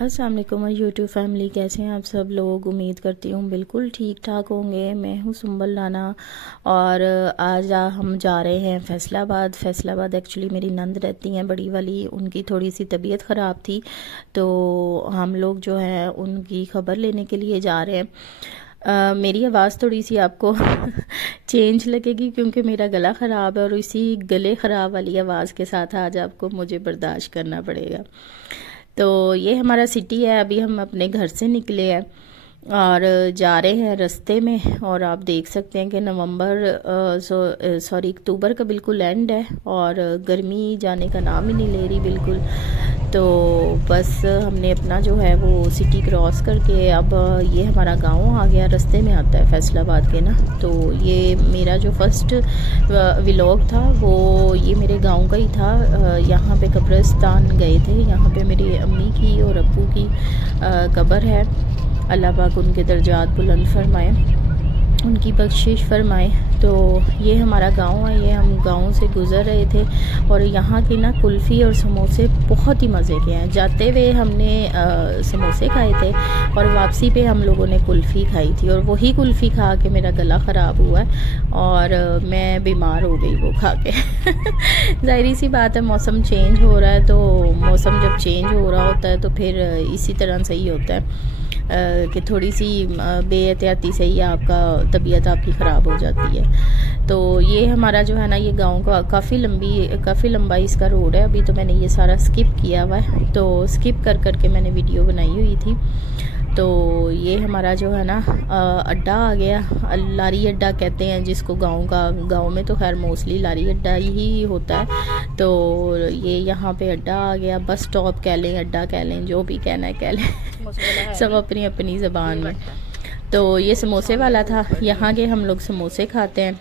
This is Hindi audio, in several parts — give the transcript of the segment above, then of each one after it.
अस्सलाम वालेकुम यूट्यूब फैमिली, कैसे हैं आप सब लोग। उम्मीद करती हूँ बिल्कुल ठीक ठाक होंगे। मैं हूँ सुंबल राना और आज हम जा रहे हैं फैसलाबाद। एक्चुअली मेरी नंद रहती हैं बड़ी वाली, उनकी थोड़ी सी तबीयत ख़राब थी, तो हम लोग जो है उनकी ख़बर लेने के लिए जा रहे हैं। मेरी आवाज़ थोड़ी सी आपको चेंज लगेगी क्योंकि मेरा गला ख़राब है और इसी गले ख़राब वाली आवाज़ के साथ आज आपको मुझे बर्दाश्त करना पड़ेगा। तो ये हमारा सिटी है। अभी हम अपने घर से निकले हैं और जा रहे हैं रास्ते में, और आप देख सकते हैं कि अक्टूबर का बिल्कुल एंड है और गर्मी जाने का नाम ही नहीं ले रही बिल्कुल। तो बस हमने अपना जो है वो सिटी क्रॉस करके अब ये हमारा गांव आ गया। रास्ते में आता है फैसलाबाद के ना। तो ये मेरा जो फर्स्ट व्लॉग था वो ये मेरे गांव का ही था। यहाँ पे कब्रिस्तान गए थे, यहाँ पे मेरी अम्मी की और अब्बू की कब्र है। अल्लाह पाक उनके दर्जात बुलंद फरमाए, उनकी बख्शिश फरमाए। तो ये हमारा गांव है, ये हम गांव से गुज़र रहे थे और यहाँ की ना कुल्फ़ी और समोसे बहुत ही मज़े के हैं। जाते हुए हमने समोसे खाए थे और वापसी पे हम लोगों ने कुल्फ़ी खाई थी, और वही कुल्फ़ी खा के मेरा गला ख़राब हुआ है और मैं बीमार हो गई वो खा के। ज़ाहिर सी बात है, मौसम चेंज हो रहा है, तो मौसम जब चेंज हो रहा होता है तो फिर इसी तरह से ही होता है कि थोड़ी सी बेएहतियाती से ही आपका तबीयत आपकी ख़राब हो जाती है। तो ये हमारा जो है ना, ये गांव का काफ़ी लंबा इसका रोड है। अभी तो मैंने ये सारा स्किप किया हुआ है, तो स्किप कर के मैंने वीडियो बनाई हुई थी। तो ये हमारा जो है ना अड्डा आ गया। लारी अड्डा कहते हैं जिसको गांव में तो खैर मोस्टली लारी अड्डा ही होता है। तो ये यहाँ पे अड्डा आ गया, बस स्टॉप कह लें, अड्डा कह लें, जो भी कहना है कह लें। सब अपनी अपनी ज़बान में। तो ये समोसे वाला था, यहाँ के हम लोग समोसे खाते हैं।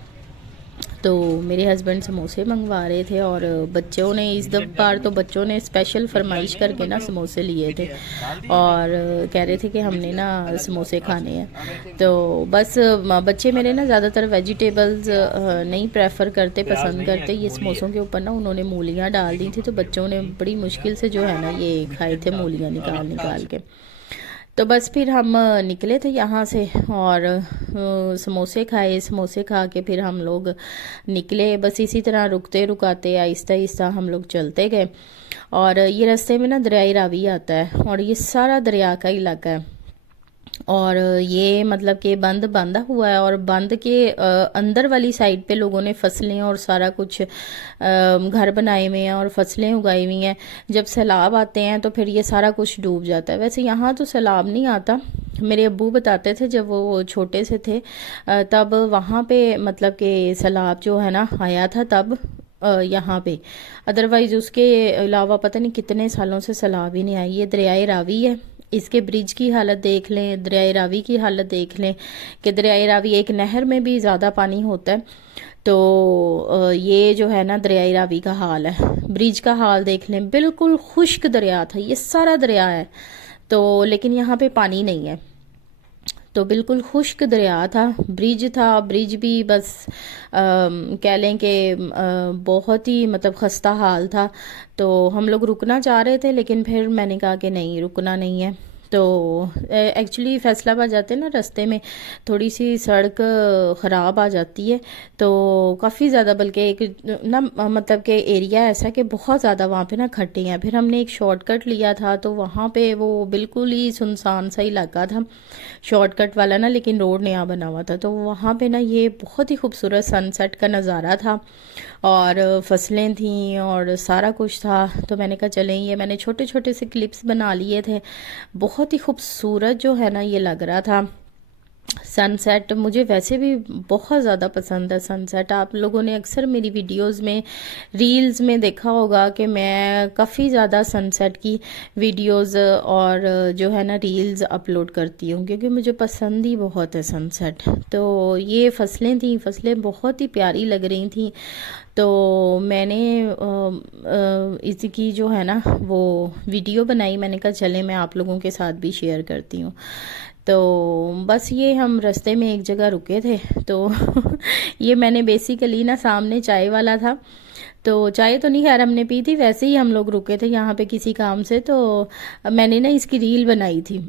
तो मेरे हस्बैंड समोसे मंगवा रहे थे और बच्चों ने इस बार तो बच्चों ने स्पेशल फरमाइश करके ना समोसे लिए थे और कह रहे थे कि हमने ना समोसे खाने हैं। तो बस बच्चे मेरे ना ज़्यादातर वेजिटेबल्स नहीं प्रेफर करते, पसंद करते। ये समोसों के ऊपर ना उन्होंने मूलियाँ डाल दी थी, तो बच्चों ने बड़ी मुश्किल से जो है ना ये खाए थे मूलियाँ निकाल के। तो बस फिर हम निकले थे यहाँ से और समोसे खाए। समोसे खा के फिर हम लोग निकले। बस इसी तरह रुकते रुकाते आहिस्ता आहिस्ता हम लोग चलते गए। और ये रास्ते में ना दरियाई रावी आता है और ये सारा दरिया का इलाका है। और ये मतलब कि बंद बांधा हुआ है और बंद के अंदर वाली साइड पे लोगों ने फसलें और सारा कुछ घर बनाए हुए हैं और फसलें उगाई हुई हैं। जब सैलाब आते हैं तो फिर ये सारा कुछ डूब जाता है। वैसे यहाँ तो सैलाब नहीं आता। मेरे अब्बू बताते थे जब वो छोटे से थे तब वहाँ पे मतलब कि सैलाब जो है ना आया था तब यहाँ पे। अदरवाइज़ उसके अलावा पता नहीं कितने सालों से सैलाब ही नहीं आई। ये दरियाए रावी है, इसके ब्रिज की हालत देख लें, दरियाए रावी की हालत देख लें कि दरियाए रावी एक नहर में भी ज़्यादा पानी होता है। तो ये जो है ना दरियाए रावी का हाल है। ब्रिज का हाल देख लें, बिल्कुल खुश्क दरिया था, ये सारा दरिया है तो, लेकिन यहाँ पे पानी नहीं है। तो बिल्कुल खुश्क दरिया था। ब्रिज भी बस कह लें कि बहुत ही मतलब खस्ता हाल था। तो हम लोग रुकना चाह रहे थे लेकिन फिर मैंने कहा कि नहीं, रुकना नहीं है। तो एक्चुअली फैसलाबाद जाते ना रास्ते में थोड़ी सी सड़क ख़राब आ जाती है, तो काफ़ी ज़्यादा, बल्कि एक ना मतलब कि एरिया ऐसा कि बहुत ज़्यादा वहाँ पे ना खड्डे हैं। फिर हमने एक शॉर्टकट लिया था तो वहाँ पे वो बिल्कुल ही सुनसान सा इलाका था शॉर्टकट वाला ना, लेकिन रोड नया बना हुआ था। तो वहाँ पे ना ये बहुत ही खूबसूरत सनसेट का नज़ारा था और फसलें थीं और सारा कुछ था। तो मैंने कहा चलें, ये मैंने छोटे छोटे से क्लिप्स बना लिए थे। बहुत ही खूबसूरत जो है ना ये लग रहा था सनसेट। मुझे वैसे भी बहुत ज़्यादा पसंद है सनसेट। आप लोगों ने अक्सर मेरी वीडियोस में, रील्स में देखा होगा कि मैं काफ़ी ज़्यादा सनसेट की वीडियोस और जो है ना रील्स अपलोड करती हूँ क्योंकि मुझे पसंद ही बहुत है सनसेट। तो ये फसलें थी, फसलें बहुत ही प्यारी लग रही थी। तो मैंने इसकी जो है ना वो वीडियो बनाई। मैंने कहा चले मैं आप लोगों के साथ भी शेयर करती हूँ। तो बस ये हम रास्ते में एक जगह रुके थे तो ये मैंने बेसिकली ना, सामने चाय वाला था तो चाय तो नहीं खैर हमने पी थी, वैसे ही हम लोग रुके थे यहाँ पे किसी काम से, तो मैंने ना इसकी रील बनाई थी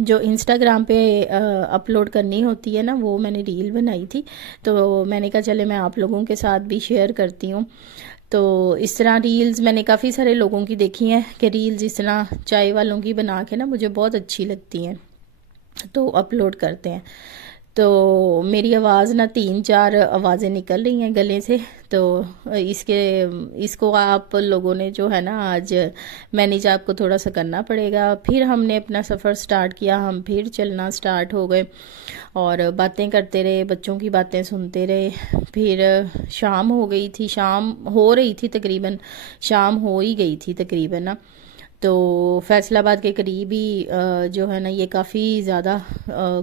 जो इंस्टाग्राम पे अपलोड करनी होती है ना, वो मैंने रील बनाई थी। तो मैंने कहा चले मैं आप लोगों के साथ भी शेयर करती हूँ। तो इस तरह रील्स मैंने काफ़ी सारे लोगों की देखी हैं कि रील्स इस तरह चाय वालों की बना के ना मुझे बहुत अच्छी लगती हैं, तो अपलोड करते हैं। तो मेरी आवाज़ ना 3-4 आवाज़ें निकल रही हैं गले से, तो इसके इसको आप लोगों ने जो है ना आज मैनेज आपको थोड़ा सा करना पड़ेगा। फिर हमने अपना सफ़र स्टार्ट किया, हम फिर चलना स्टार्ट हो गए और बातें करते रहे, बच्चों की बातें सुनते रहे। फिर शाम हो गई थी, शाम हो रही थी तकरीबन, शाम हो ही गई थी तकरीबन ना। तो फैसलाबाद के करीब ही जो है ना ये काफ़ी ज़्यादा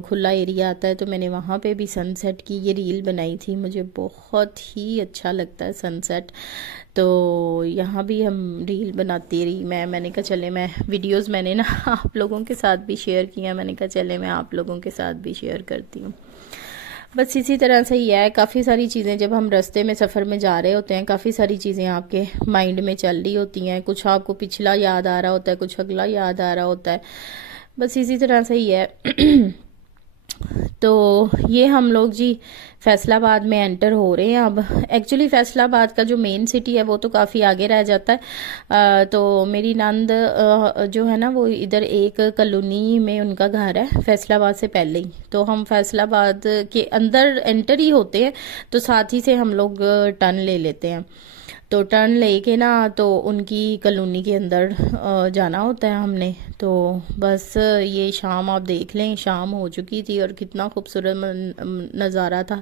खुला एरिया आता है, तो मैंने वहाँ पे भी सनसेट की ये रील बनाई थी। मुझे बहुत ही अच्छा लगता है सनसेट, तो यहाँ भी हम रील बनाती रही। मैंने कहा चले मैं वीडियोस मैंने ना आप लोगों के साथ भी शेयर किया, मैंने कहा चले मैं आप लोगों के साथ भी शेयर करती हूँ। बस इसी तरह से ही है, काफ़ी सारी चीज़ें जब हम रास्ते में सफ़र में जा रहे होते हैं, काफ़ी सारी चीज़ें आपके माइंड में चल रही होती हैं, कुछ आपको पिछला याद आ रहा होता है, कुछ अगला याद आ रहा होता है, बस इसी तरह से ही है। तो ये हम लोग जी फैसलाबाद में एंटर हो रहे हैं अब। एक्चुअली फैसलाबाद का जो मेन सिटी है वो तो काफ़ी आगे रह जाता है। तो मेरी नंद जो है ना वो इधर एक कॉलोनी में उनका घर है फैसलाबाद से पहले ही, तो हम फैसलाबाद के अंदर एंटर ही होते हैं तो साथ ही से हम लोग टर्न ले लेते हैं। तो टर्न लेके ना तो उनकी कॉलोनी के अंदर जाना होता है हमने। तो बस ये शाम आप देख लें, शाम हो चुकी थी और कितना खूबसूरत नज़ारा था।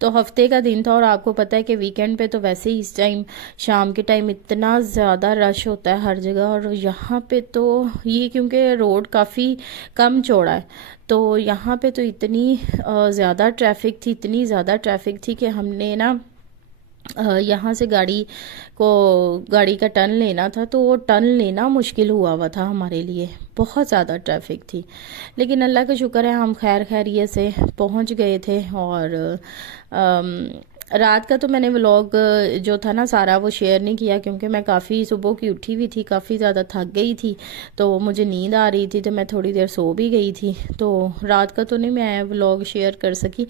तो हफ्ते का दिन था और आपको पता है कि वीकेंड पे तो वैसे ही इस टाइम शाम के टाइम इतना ज़्यादा रश होता है हर जगह, और यहाँ पे तो ये क्योंकि रोड काफ़ी कम चौड़ा है तो यहाँ पे तो इतनी ज़्यादा ट्रैफिक थी, इतनी ज़्यादा ट्रैफिक थी कि हमने ना यहाँ से गाड़ी का टर्न लेना था, तो वो टर्न लेना मुश्किल हुआ था हमारे लिए, बहुत ज़्यादा ट्रैफिक थी। लेकिन अल्लाह का शुक्र है हम खैर खैरियत से पहुँच गए थे। और रात का तो मैंने व्लॉग जो था ना सारा वो शेयर नहीं किया, क्योंकि मैं काफ़ी सुबह की उठी हुई थी, काफ़ी ज़्यादा थक गई थी, तो मुझे नींद आ रही थी, तो मैं थोड़ी देर सो भी गई थी। तो रात का तो नहीं मैं व्लॉग शेयर कर सकी,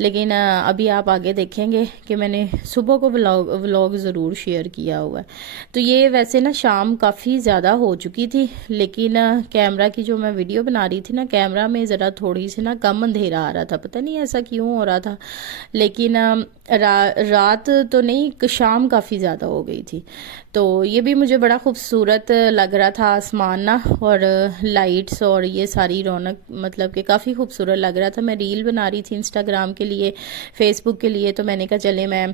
लेकिन अभी आप आगे देखेंगे कि मैंने सुबह को व्लॉग ज़रूर शेयर किया हुआ है। तो ये वैसे ना शाम काफ़ी ज़्यादा हो चुकी थी, लेकिन कैमरा की जो मैं वीडियो बना रही थी ना, कैमरा में ज़रा थोड़ी सी ना कम अंधेरा आ रहा था, पता नहीं ऐसा क्यों हो रहा था। लेकिन रात तो नहीं, शाम काफ़ी ज़्यादा हो गई थी। तो ये भी मुझे बड़ा खूबसूरत लग रहा था आसमान ना, और लाइट्स और ये सारी रौनक, मतलब कि काफ़ी खूबसूरत लग रहा था। मैं रील बना रही थी इंस्टाग्राम के लिए, फेसबुक के लिए, तो मैंने कहा चले मैं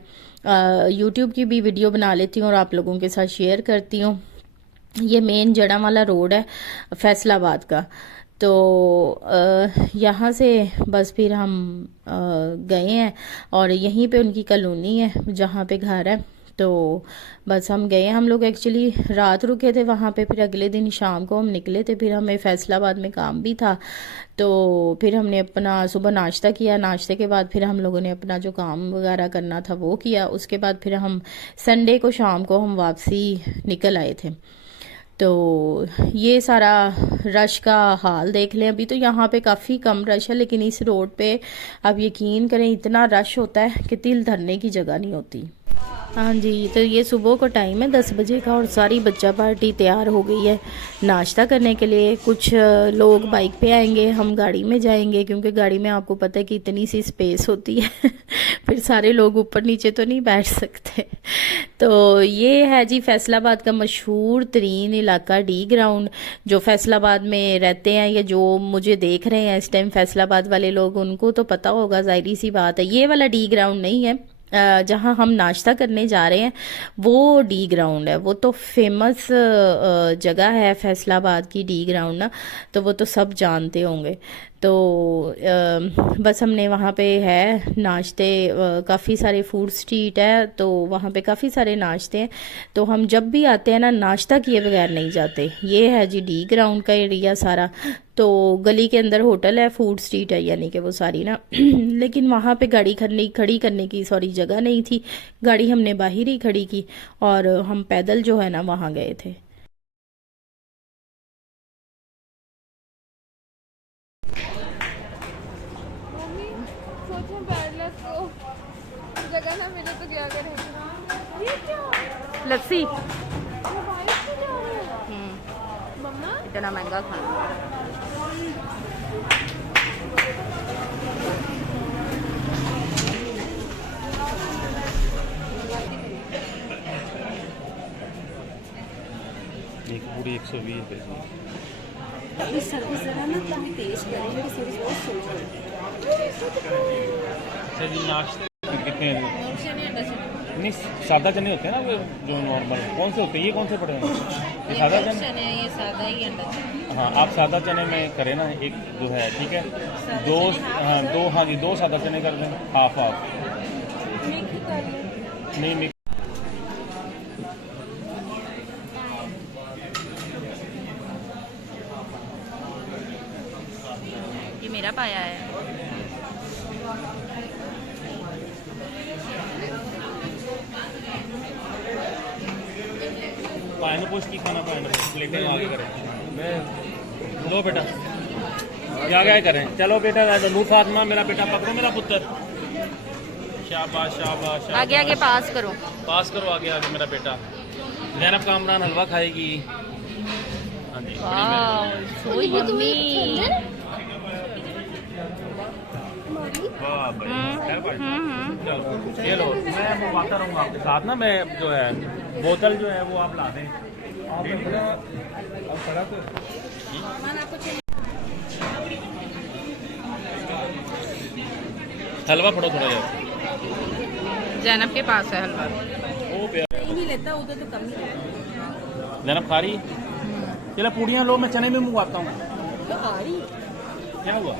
यूट्यूब की भी वीडियो बना लेती हूँ और आप लोगों के साथ शेयर करती हूँ। ये मेन जड़ा वाला रोड है फैसलाबाद का। तो यहाँ से बस फिर हम गए हैं और यहीं पे उनकी कॉलोनी है जहाँ पे घर है। तो बस हम गए, हम लोग एक्चुअली रात रुके थे वहाँ पे, फिर अगले दिन शाम को हम निकले थे। फिर हमें फैसलाबाद में काम भी था, तो फिर हमने अपना सुबह नाश्ता किया, नाश्ते के बाद फिर हम लोगों ने अपना जो काम वगैरह करना था वो किया। उसके बाद फिर हम संडे को शाम को हम वापसी निकल आए थे। तो ये सारा रश का हाल देख लें। अभी तो यहाँ पे काफ़ी कम रश है, लेकिन इस रोड पे आप यकीन करें इतना रश होता है कि तिल धरने की जगह नहीं होती। हाँ जी, तो ये सुबह का टाइम है 10 बजे का और सारी बच्चा पार्टी तैयार हो गई है नाश्ता करने के लिए। कुछ लोग बाइक पे आएंगे, हम गाड़ी में जाएंगे, क्योंकि गाड़ी में आपको पता है कि इतनी सी स्पेस होती है फिर सारे लोग ऊपर नीचे तो नहीं बैठ सकते। तो ये है जी फैसलाबाद का मशहूर तरीन इलाका डी ग्राउंड। जो फैसलाबाद में रहते हैं या जो मुझे देख रहे हैं इस टाइम फैसलाबाद वाले लोग, उनको तो पता होगा, जाहिर सी बात है। ये वाला डी ग्राउंड नहीं है जहाँ हम नाश्ता करने जा रहे हैं, वो डी ग्राउंड है। वो तो फेमस जगह है फैसलाबाद की डी ग्राउंड ना, तो वो तो सब जानते होंगे। तो बस हमने वहाँ पे है नाश्ते, काफ़ी सारे फूड स्ट्रीट है, तो वहाँ पे काफ़ी सारे नाश्ते हैं। तो हम जब भी आते हैं ना नाश्ता किए बगैर नहीं जाते। ये है जी डी ग्राउंड का एरिया सारा। तो गली के अंदर होटल है, फूड स्ट्रीट है यानी कि वो सारी ना लेकिन वहाँ पे गाड़ी खड़ी करने की सॉरी जगह नहीं थी, गाड़ी हमने बाहर ही खड़ी की और हम पैदल जो है ना वहाँ गए थे। मम्मी सोचो बैड लक को जगह ना मिले तो क्या करें। ये क्या लस्सी मोबाइल से जा रहे हैं मम्मा। इतना महंगा खाना। एक पूरी 120 रुपये अभी सर्विस जरा ना तुम्हें पेश करेंगे, सर्विस बहुत अच्छा जी। नाश्ते कितने हैं? नहीं, सादा चने होते हैं ना वो जो नॉर्मल, कौन से होते हैं? ये कौन से पड़े हैं? ये सादा चने। ये सादा ही अंडा चने। हाँ, आप सादा चने में करें ना, एक जो है, ठीक है। दो, हाँ जी, 2 सादा चने कर दें, हाफ हाफ। नहीं मिक्स। ये मेरा पाया है। पायन पोस्ट की खाना, पायन प्लेटें आगे करें। मैं लो बेटा, क्या क्या करें? चलो बेटा, नूर फातिमा मेरा बेटा, पकड़ो मेरा पुत्र। शाबाश शाबाश शाबाश। आगे आगे पास करो, पास करो आगे आगे मेरा बेटा। जैनब कामरान हलवा खाएगी। हाँ जी, बड़ी मेहरबानी। So yummy. वाह भाई, चलो ये लो, मैं मंगवाता रहूँगा आपके साथ ना। मैं जो है बोतल जो है वो आप ला दें। हलवा पड़ो थोड़ा यार। जैनब के पास है हलवा। ओ प्यार, नहीं लेता उधर तो कम ही लेता। जैनब खा रही? चलो पूड़ियाँ लो, मैं चने में मंगवाता हूँ। तो आ रही क्या हुआ?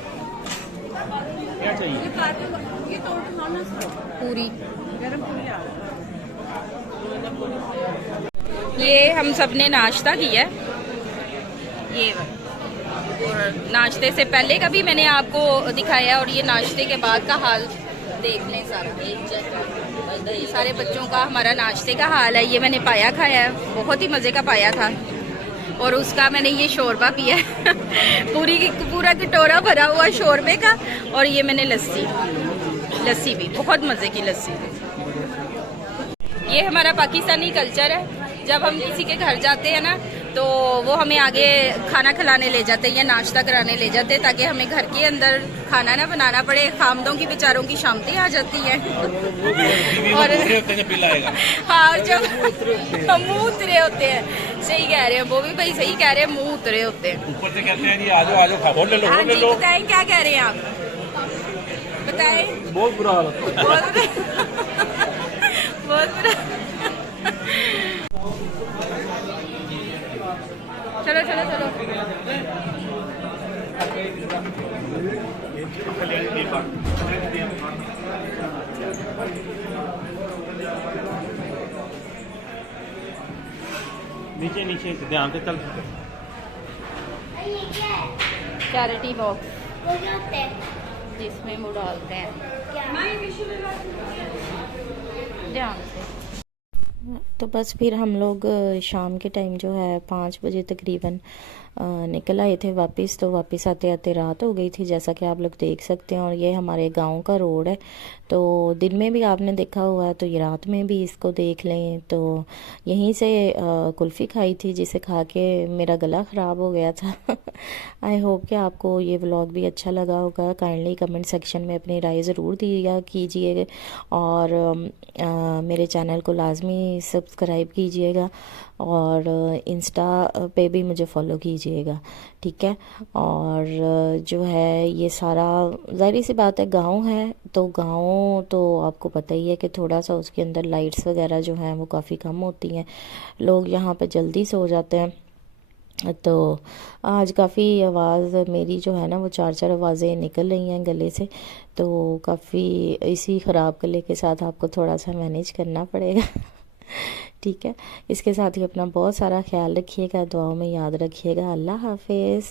क्या चाहिए? ये तोड़ के खाना पूरी गरम पूरी आ ये हम सब ने नाश्ता किया है। ये और नाश्ते से पहले का भी मैंने आपको दिखाया और ये नाश्ते के बाद का हाल देख लें सारा। ये सारे बच्चों का हमारा नाश्ते का हाल है। ये मैंने पाया खाया है, बहुत ही मज़े का पाया था और उसका मैंने ये शोरबा पिया है पूरा कटोरा भरा हुआ शोरबे का। और ये मैंने लस्सी भी, बहुत मज़े की लस्सी। ये हमारा पाकिस्तानी कल्चर है, जब हम किसी के घर जाते हैं ना तो वो हमें आगे खाना खिलाने ले जाते हैं या नाश्ता कराने ले जाते हैं, ताकि हमें घर के अंदर खाना ना बनाना पड़े। खामदों की बेचारों की शामतें आ जाती हैं और हाँ, जब मुँह उतरे होते हैं। सही कह रहे हैं, वो भी भाई सही कह रहे हैं, मुँह उतरे होते हैं। ऊपर से कहते हैं जी आ जाओ खाओ, ले लो हाँ ले जी, लो। बताएं क्या कह रहे हैं आप, बताएं। बहुत बुरा हाल है। बहुत बुरा। चलो चलो चलो। नीचे नीचे ध्यान से चल। चैरिटी बॉक्स जिसमें वो डालते हैं, ध्यान से। तो बस फिर हम लोग शाम के टाइम जो है 5 बजे तकरीबन निकल आए थे वापस। तो वापस आते आते रात हो गई थी, जैसा कि आप लोग देख सकते हैं। और ये हमारे गांव का रोड है, तो दिन में भी आपने देखा हुआ है, तो ये रात में भी इसको देख लें। तो यहीं से कुल्फ़ी खाई थी, जिसे खा के मेरा गला ख़राब हो गया था। आई होप कि आपको ये व्लॉग भी अच्छा लगा होगा। काइंडली कमेंट सेक्शन में अपनी राय ज़रूर दिया कीजिए और मेरे चैनल को लाजमी सब्सक्राइब कीजिएगा और इंस्टा पे भी मुझे फॉलो कीजिएगा, ठीक है। और जो है ये सारा ज़ाहिर सी बात है गांव है, तो गांव तो आपको पता ही है कि थोड़ा सा उसके अंदर लाइट्स वगैरह जो हैं वो काफ़ी कम होती हैं, लोग यहाँ पे जल्दी सो जाते हैं। तो आज काफ़ी आवाज़ मेरी जो है ना वो 4 आवाज़ें निकल रही हैं गले से, तो काफ़ी इसी ख़राब गले के साथ आपको थोड़ा सा मैनेज करना पड़ेगा। ठीक है, इसके साथ ही अपना बहुत सारा ख्याल रखिएगा, दुआओं में याद रखिएगा। अल्लाह हाफिज़।